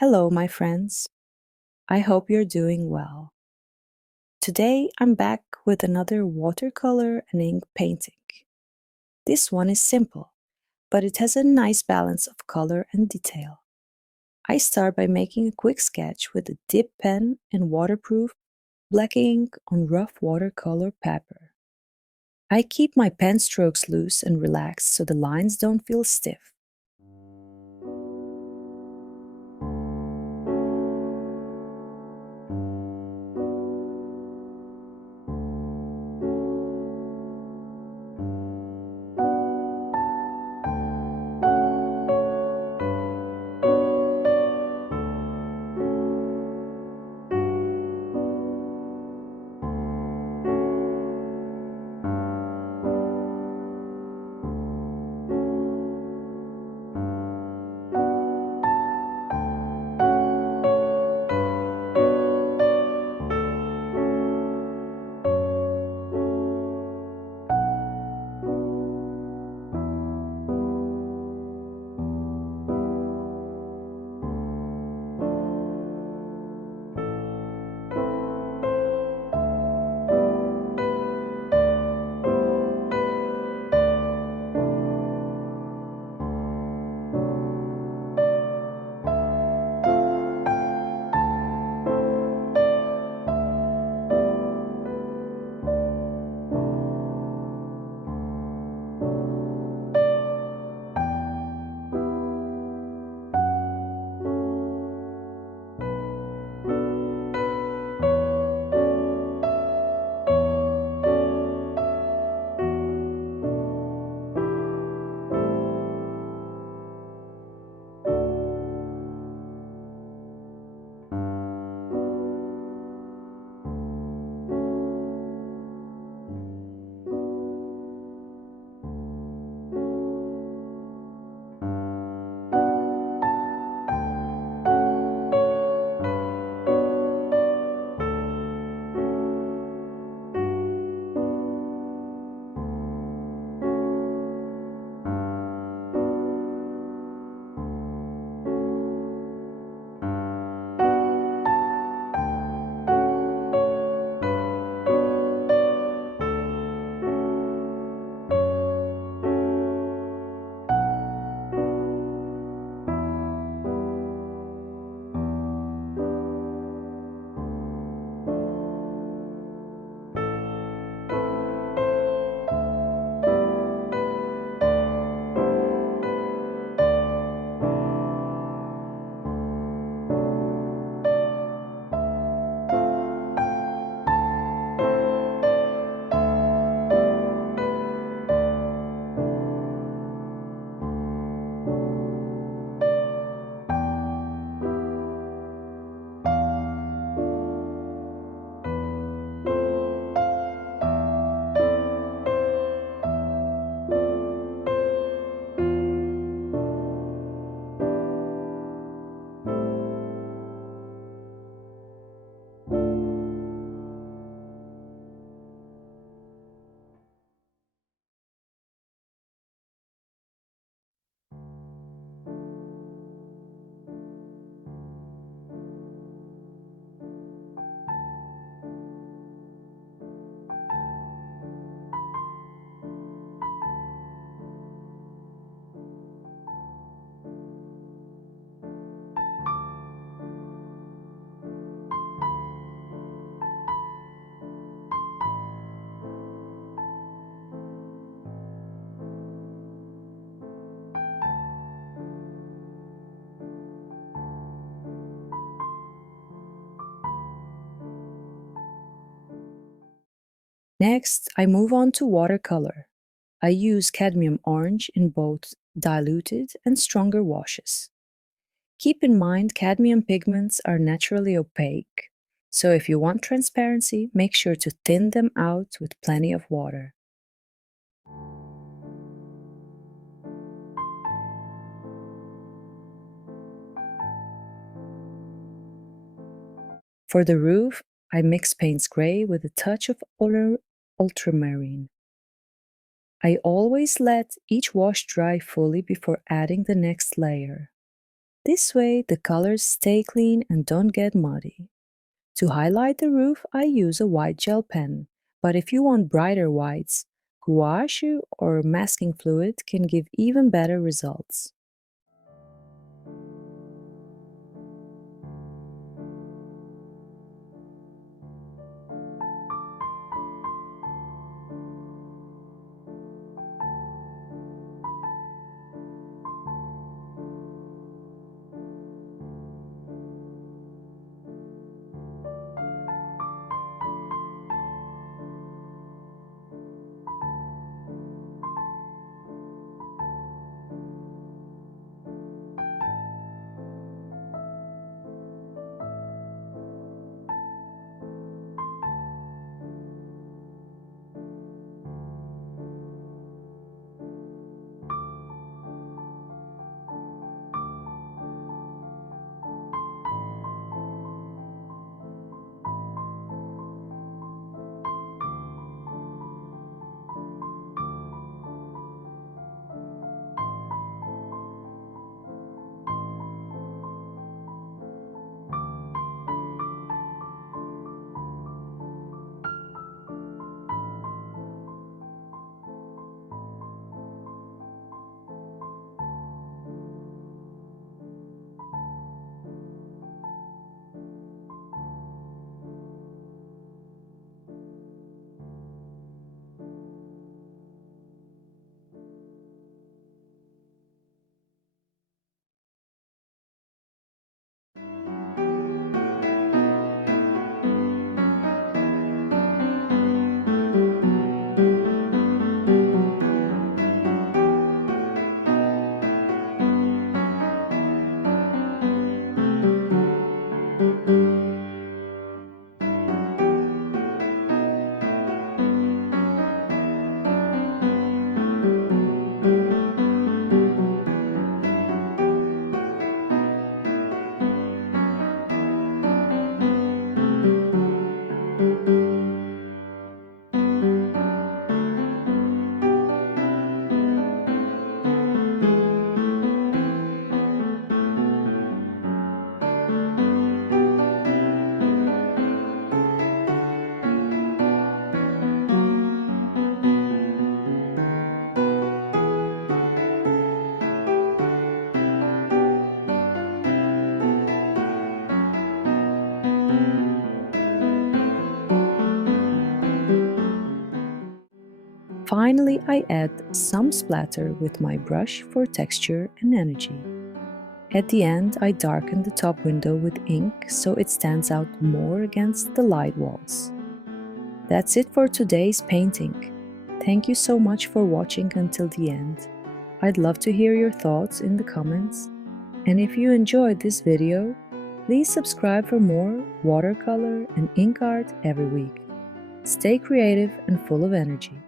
Hello, my friends. I hope you're doing well. Today I'm back with another watercolor and ink painting. This one is simple, but it has a nice balance of color and detail. I start by making a quick sketch with a dip pen and waterproof black ink on rough watercolor paper. I keep my pen strokes loose and relaxed so the lines don't feel stiff. Next, I move on to watercolor. I use cadmium orange in both diluted and stronger washes. Keep in mind cadmium pigments are naturally opaque, so if you want transparency, make sure to thin them out with plenty of water. For the roof, I mix Payne's gray with a touch of ultramarine. I always let each wash dry fully before adding the next layer. This way, the colors stay clean and don't get muddy. To highlight the roof, I use a white gel pen, but if you want brighter whites, gouache or masking fluid can give even better results. Finally, I add some splatter with my brush for texture and energy. At the end, I darken the top window with ink so it stands out more against the light walls. That's it for today's painting. Thank you so much for watching until the end. I'd love to hear your thoughts in the comments. And if you enjoyed this video, please subscribe for more watercolor and ink art every week. Stay creative and full of energy.